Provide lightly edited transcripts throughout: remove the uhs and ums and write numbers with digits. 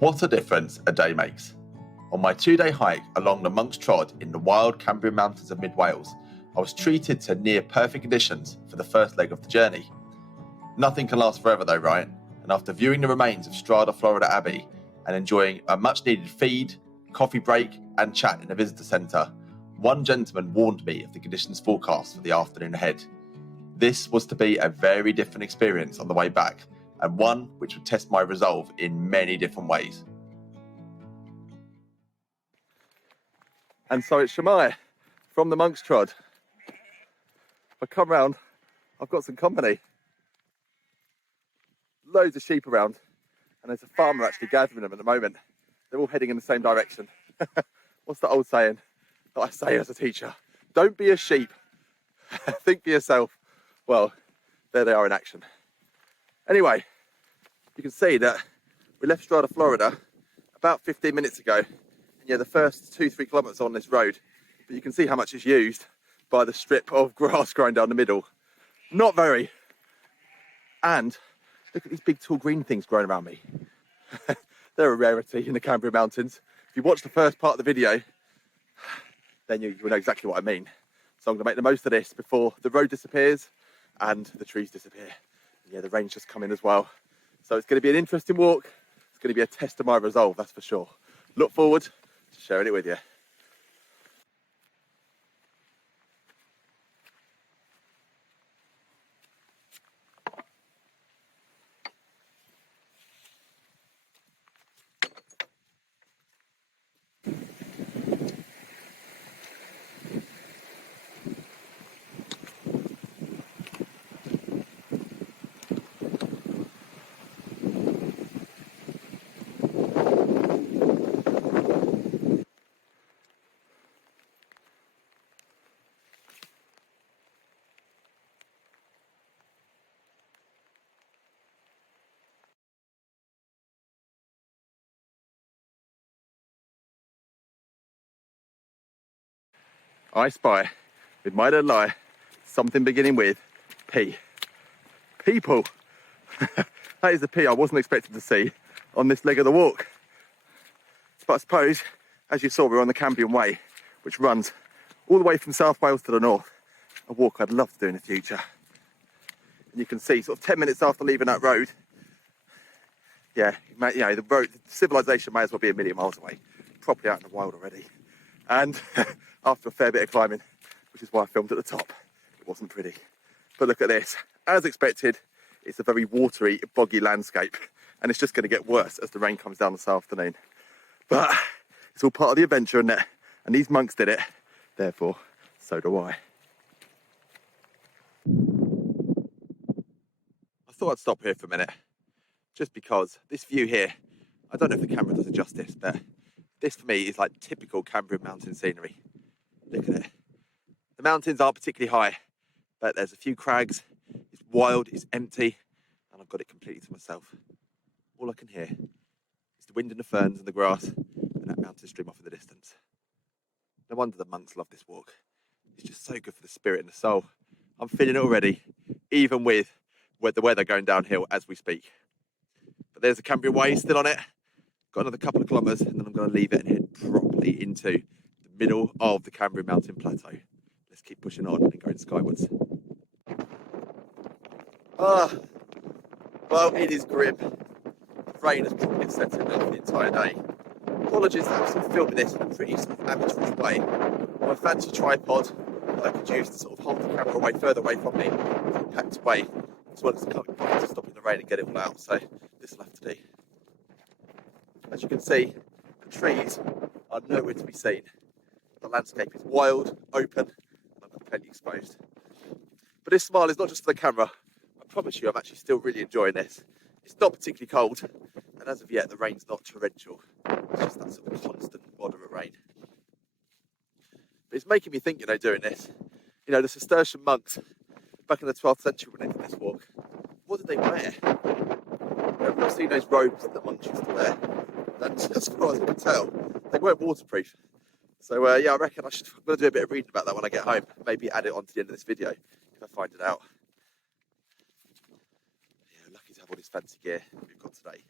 What a difference a day makes. On my 2-day hike along the Monk's Trod in the wild Cambrian mountains of mid Wales, I was treated to near perfect conditions for the first leg of the journey. Nothing can last forever though, right? And after viewing the remains of Strada, Florida Abbey and enjoying a much needed feed, coffee break and chat in a visitor centre, one gentleman warned me of the conditions forecast for the afternoon ahead. This was to be a very different experience on the way back, and one which would test my resolve in many different ways. And so it's Shamai from the Monk's Trod. If I come round, I've got some company. Loads of sheep around, and there's a farmer actually gathering them at the moment. They're all heading in the same direction. What's the old saying that I say as a teacher? Don't be a sheep. Think for yourself. Well, there they are in action. Anyway, you can see that we left Strada, Florida about 15 minutes ago. And yeah, the first 2-3 kilometres on this road, but you can see how much is used by the strip of grass growing down the middle. Not very. And look at these big tall green things growing around me. They're a rarity in the Cambrian mountains. If you watch the first part of the video, then you will know exactly what I mean. So I'm going to make the most of this before the road disappears and the trees disappear. And yeah, the rain's just come in as well. So it's going to be an interesting walk. It's going to be a test of my resolve, that's for sure. Look forward to sharing it with you. I spy, with my little eye, something beginning with P. People. That is the P I wasn't expecting to see on this leg of the walk. But I suppose, as you saw, we're on the Cambrian Way, which runs all the way from South Wales to the north. A walk I'd love to do in the future. And you can see, sort of 10 minutes after leaving that road, yeah, you know, the road, civilization may as well be a million miles away. Properly out in the wild already. And after a fair bit of climbing, which is why I filmed at the top, it wasn't pretty. But look at this. As expected, it's a very watery, boggy landscape, and it's just going to get worse as the rain comes down this afternoon. But it's all part of the adventure, isn't it? And these monks did it, therefore, so do I. I thought I'd stop here for a minute, just because this view here, I don't know if the camera does it justice, but this for me is like typical Cambrian mountain scenery. Look at it. The mountains aren't particularly high, but there's a few crags, it's wild, it's empty, and I've got it completely to myself. All I can hear is the wind and the ferns and the grass, and that mountain stream off in the distance. No wonder the monks love this walk. It's just so good for the spirit and the soul. I'm feeling it already, even with the weather going downhill as we speak. But there's the Cambrian Way still on it. Got another couple of kilometres, and then I'm going to leave it and head properly into the middle of the Cambrian mountain plateau. Let's keep pushing on and going skywards. Well, it is grim. The rain has probably set in the entire day. Apologies that I'm sort of filming this in a pretty sort of amateurish way. My fancy tripod that I could use to sort of hold the camera away further away from me, packed away, as well as coming to stop in the rain and get it all out. So this will have to do. As you can see, the trees are nowhere to be seen. The landscape is wild, open, and I'm completely exposed. But this smile is not just for the camera. I promise you I'm actually still really enjoying this. It's not particularly cold, and as of yet the rain's not torrential. It's just that sort of constant moderate rain. But it's making me think, you know, doing this. You know, the Cistercian monks back in the 12th century when they did this walk, what did they wear? You know, I've seen those robes that the monks used to wear, and as far as I can tell, they weren't waterproof. So yeah, I reckon I'm going to do a bit of reading about that when I get home. Maybe add it on to the end of this video if I find it out. Yeah, lucky to have all this fancy gear we've got today.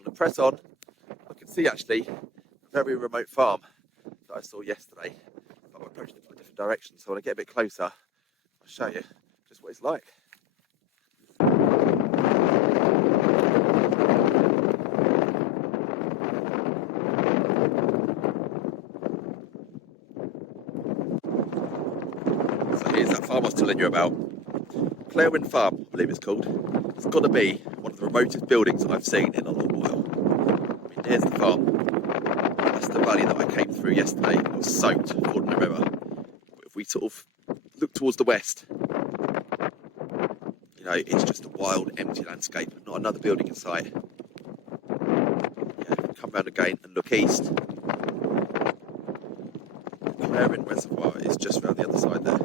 I'm going to press on. I can see actually a very remote farm that I saw yesterday, but I'm approaching it from a different direction, so when I get a bit closer, I'll show you just what it's like. So here's that farm I was telling you about. Cwm Farm, I believe it's called. It's got to be one of the remotest buildings I've seen in a long while. I mean, there's the farm. That's the valley that I came through yesterday. It was soaked, according to the river. But if we sort of look towards the west, you know, it's just a wild, empty landscape. Not another building in sight. Yeah, come round again and look east. The Cambrian reservoir is just round the other side there.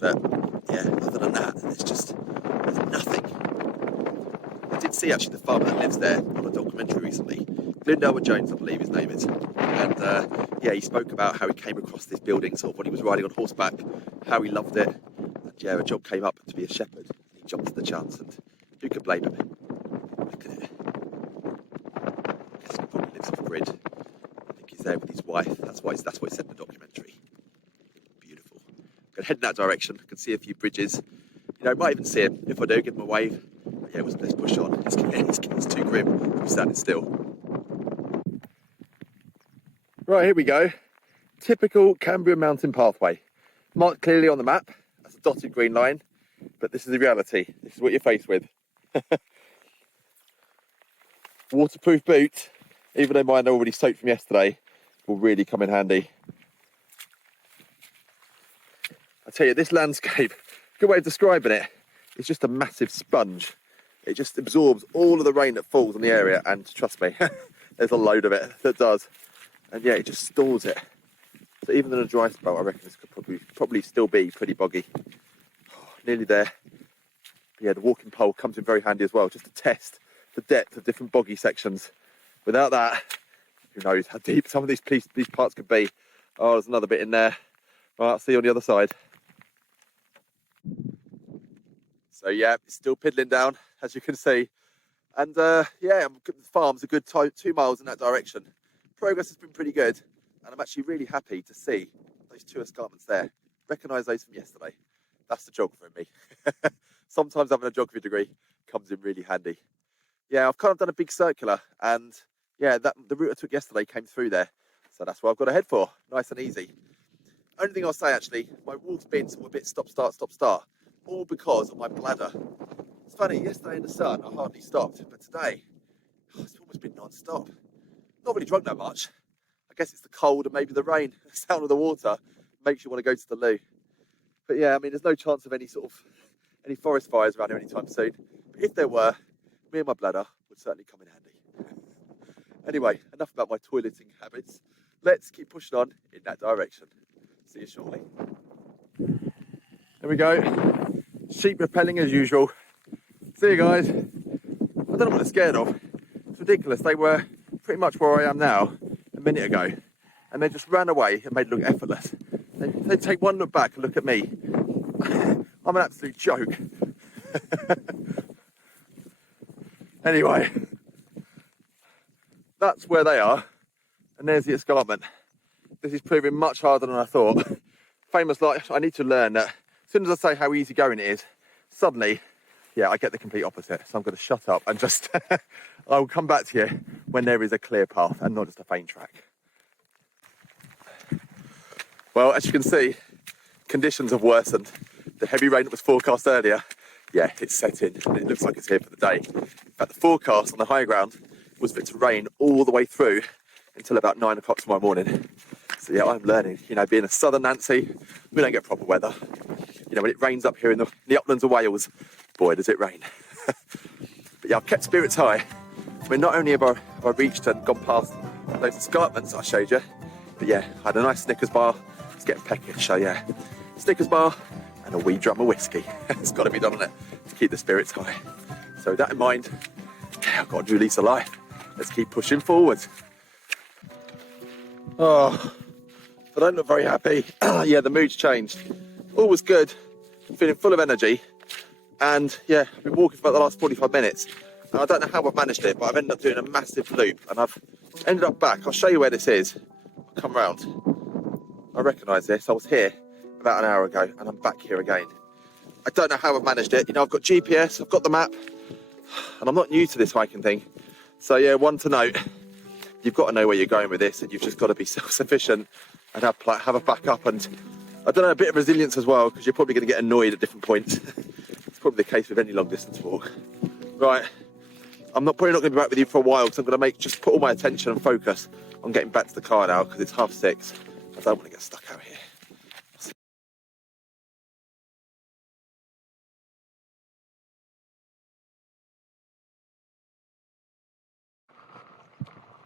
But yeah, other than that, there's nothing. I did see actually the farmer that lives there on a documentary recently. Glendower Jones, I believe his name is. And yeah, he spoke about how he came across this building sort of when he was riding on horseback, how he loved it. And yeah, a job came up to be a shepherd. And he jumped at the chance, and who could blame him? Look at it. I guess he probably lives off grid. I think he's there with his wife. That's what he said in the documentary. Beautiful. I'm going to head in that direction. I can see a few bridges. You know, I might even see him. If I do, give him a wave. But yeah, let's push on. It's too grim to be standing still. Right, here we go. Typical Cambrian mountain pathway. Marked clearly on the map. That's a dotted green line. But this is the reality. This is what you're faced with. Waterproof boot, even though mine are already soaked from yesterday, will really come in handy. I tell you, this landscape, good way of describing it, is just a massive sponge. It just absorbs all of the rain that falls on the area, and trust me, there's a load of it that does. And yeah, it just stores it. So even in a dry spell, I reckon this could probably still be pretty boggy. Oh, nearly there. But yeah, the walking pole comes in very handy as well, just to test the depth of different boggy sections. Without that, who knows how deep some of these parts could be. Oh, there's another bit in there. Right, I'll see you on the other side. So yeah, it's still piddling down, as you can see. And yeah, the farm's a good 2 miles in that direction. Progress has been pretty good, and I'm actually really happy to see those 2 escarpments there. Recognise those from yesterday. That's the geographer in me. Sometimes having a geography degree comes in really handy. Yeah, I've kind of done a big circular, and yeah, the route I took yesterday came through there. So that's what I've got to head for, nice and easy. Only thing I'll say actually, my walk's been sort of a bit stop, start, all because of my bladder. It's funny, yesterday in the sun, I hardly stopped, but today, it's almost been non-stop. Not really drunk that much. I guess it's the cold and maybe the rain, the sound of the water makes you want to go to the loo. But yeah, I mean, there's no chance of any forest fires around here anytime soon. But if there were, me and my bladder would certainly come in handy. Anyway, enough about my toileting habits. Let's keep pushing on in that direction. See you shortly. There we go. Sheep rappelling as usual. See you guys. I don't know what they're scared of. It's ridiculous. They were pretty much where I am now a minute ago, and they just ran away and made it look effortless. They take one look back and look at me. I'm an absolute joke. Anyway, that's where they are, and there's the escarpment. This is proving much harder than I thought. Famous like, I need to learn that as soon as I say how easy going it is, suddenly, yeah, I get the complete opposite. So I'm going to shut up and just, I'll come back to you when there is a clear path and not just a faint track. Well, as you can see, conditions have worsened. The heavy rain that was forecast earlier, yeah, it's set in and it looks like it's here for the day. In fact, the forecast on the high ground was for it to rain all the way through until about 9 o'clock tomorrow morning. So yeah, I'm learning, you know, being a southern Nancy, we don't get proper weather. You know, when it rains up here in the uplands of Wales, boy, does it rain. But yeah, I've kept spirits high. I mean, not only have I reached and gone past those escarpments I showed you, but yeah, I had a nice Snickers bar. It's getting peckish, so yeah, Snickers bar and a wee drum of whiskey. It's got to be done on it to keep the spirits high. So with that in mind, yeah, I've got a new lease of life. Let's keep pushing forward. Oh, I don't look very happy. Yeah, the mood's changed. All was good, feeling full of energy. And yeah, I've been walking for about the last 45 minutes. And I don't know how I've managed it, but I've ended up doing a massive loop, and I've ended up back. I'll show you where this is. I'll come round. I recognise this. I was here about an hour ago, and I'm back here again. I don't know how I've managed it. You know, I've got GPS, I've got the map, and I'm not new to this hiking thing. So yeah, one to note, you've got to know where you're going with this, and you've just got to be self-sufficient and have a backup, and I don't know, a bit of resilience as well, because you're probably going to get annoyed at different points. It's probably the case with any long distance walk. Right, I'm probably not going to be back with you for a while, because I'm going to just put all my attention and focus on getting back to the car now, because it's 6:30. I don't want to get stuck out here.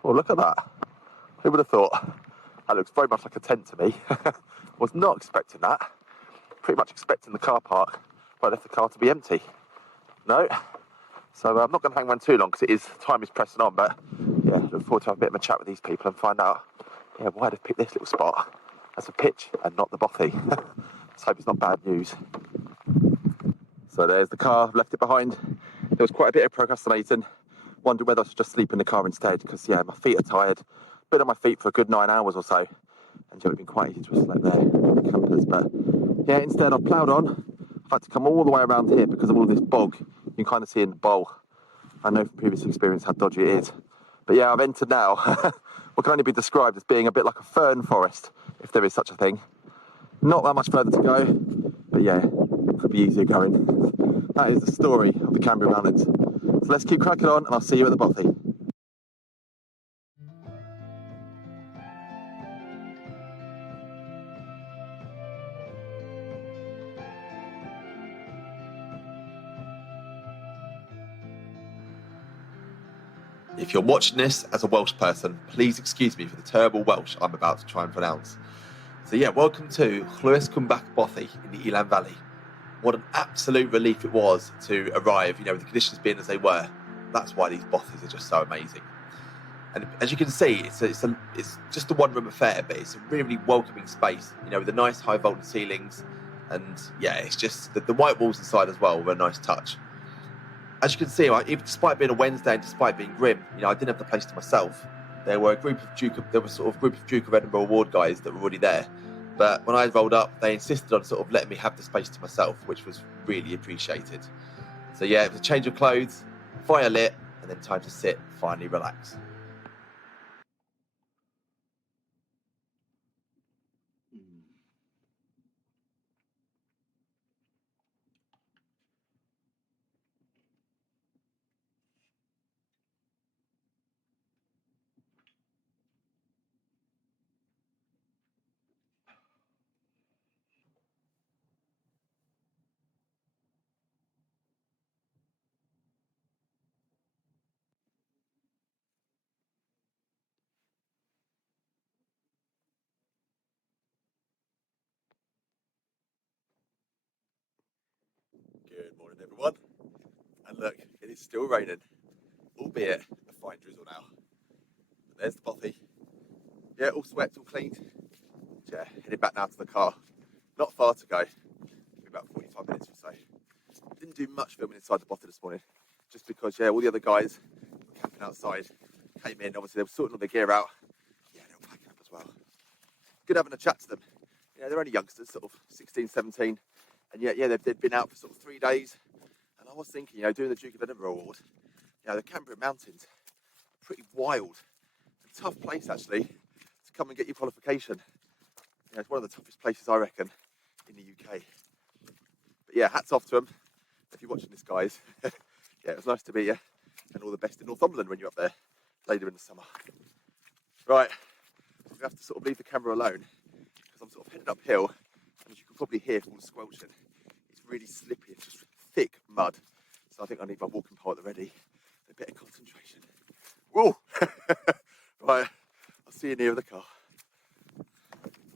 Oh, look at that. Who would have thought? That looks very much like a tent to me. Was not expecting that. Pretty much expecting the car park, where I left the car, to be empty. No. So I'm not going to hang around too long, because time is pressing on, but yeah, look forward to have a bit of a chat with these people and find out, yeah, why they've picked this little spot as a pitch and not the Bothy. Let's hope it's not bad news. So there's the car, I've left it behind. There was quite a bit of procrastinating. Wondered whether I should just sleep in the car instead, because yeah, my feet are tired. Been on my feet for a good 9 hours or so, and it would have been quite easy to have slept there with the campers. But yeah, instead I've ploughed on. I've had to come all the way around here because of all this bog. You can kind of see in the bowl. I know from previous experience how dodgy it is. But yeah, I've entered now what can only be described as being a bit like a fern forest, if there is such a thing. Not that much further to go, but yeah, it could be easier going. That is the story of the Cambrian Mountains. So let's keep cracking on, and I'll see you at the Bothy. If you're watching this as a Welsh person, please excuse me for the terrible Welsh I'm about to try and pronounce. So yeah, welcome to Lluest Cwm Bach Bothy in the Elan Valley. What an absolute relief it was to arrive, you know, with the conditions being as they were. That's why these Bothys are just so amazing. And as you can see, it's just a one-room affair, but it's a really welcoming space, you know, with the nice high vaulted ceilings. And yeah, it's just the white walls inside as well were a nice touch. As you can see, even despite being a Wednesday and despite being grim, you know, I didn't have the place to myself. There was a group of Duke of Edinburgh award guys that were already there. But when I rolled up, they insisted on sort of letting me have the space to myself, which was really appreciated. So yeah, it was a change of clothes, fire lit, and then time to sit, finally relax. Good morning, everyone. And look, it is still raining, albeit a fine drizzle now. But there's the Bothy. Yeah, all swept, all cleaned. Yeah, heading back now to the car. Not far to go, maybe about 45 minutes or so. Didn't do much filming inside the Bothy this morning, just because, yeah, all the other guys were camping outside, came in, obviously they were sorting all their gear out. Yeah, they were packing up as well. Good having a chat to them. You know, they're only youngsters, sort of 16, 17, and yet, yeah, they've been out for sort of 3 days. And I was thinking, you know, doing the Duke of Edinburgh Award, you know, the Cambrian Mountains, pretty wild, a tough place actually to come and get your qualification. You know, it's one of the toughest places I reckon in the UK. But yeah, hats off to them. If you're watching this, guys, yeah, it was nice to meet you, and all the best in Northumberland when you're up there later in the summer. Right, I'm gonna have to sort of leave the camera alone because I'm sort of headed uphill, and as you can probably hear from all the squelching, it's really slippy and just thick mud. So I think I need my walking pole at the ready, a bit of concentration. Whoa! Right, I'll see you near the car.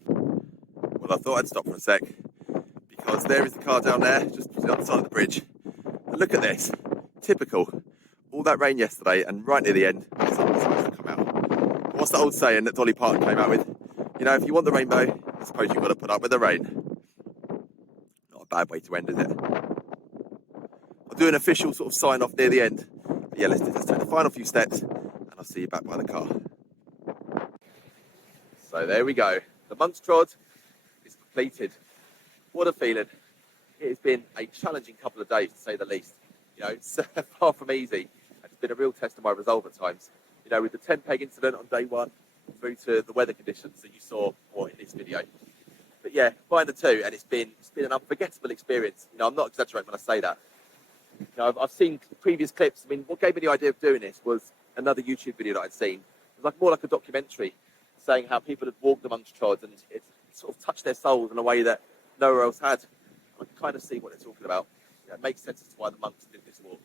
Well, I thought I'd stop for a sec, because there is the car down there, just on the other side of the bridge. And look at this, typical. All that rain yesterday, and right near the end, the sun decided to come out. What's the old saying that Dolly Parton came out with? You know, if you want the rainbow, I suppose you've got to put up with the rain. Not a bad way to end, is it? I'll do an official sort of sign off near the end. But yeah, let's take the final few steps and I'll see you back by the car. So there we go. The Monk's Trod is completed. What a feeling. It has been a challenging couple of days, to say the least. You know, it's far from easy. It's been a real test of my resolve at times. You know, with the 10 peg incident on day one, through to the weather conditions that you saw more in this video. But yeah, combine the two, and it's been an unforgettable experience. You know, I'm not exaggerating when I say that. You know, I've seen previous clips. I mean, what gave me the idea of doing this was another YouTube video that I'd seen. It was more like a documentary, saying how people had walked amongst Trods, and it sort of touched their souls in a way that nowhere else had. I can kind of see what they're talking about. You know, it makes sense as to why the monks did this walk.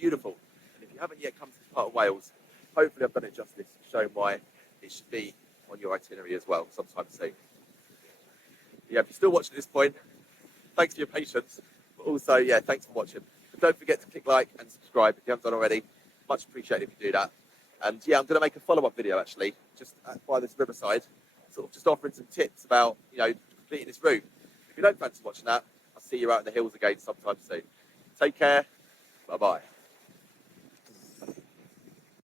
Beautiful. And if you haven't yet come to this part of Wales, hopefully I've done it justice, showing why it should be on your itinerary as well, sometime soon. Yeah, if you're still watching at this point, thanks for your patience, but also, yeah, thanks for watching. And don't forget to click like and subscribe if you haven't done already. Much appreciated if you do that. And yeah, I'm going to make a follow-up video actually, just by this riverside, sort of just offering some tips about, you know, completing this route. If you don't fancy watching that, I'll see you out in the hills again sometime soon. Take care. Bye-bye.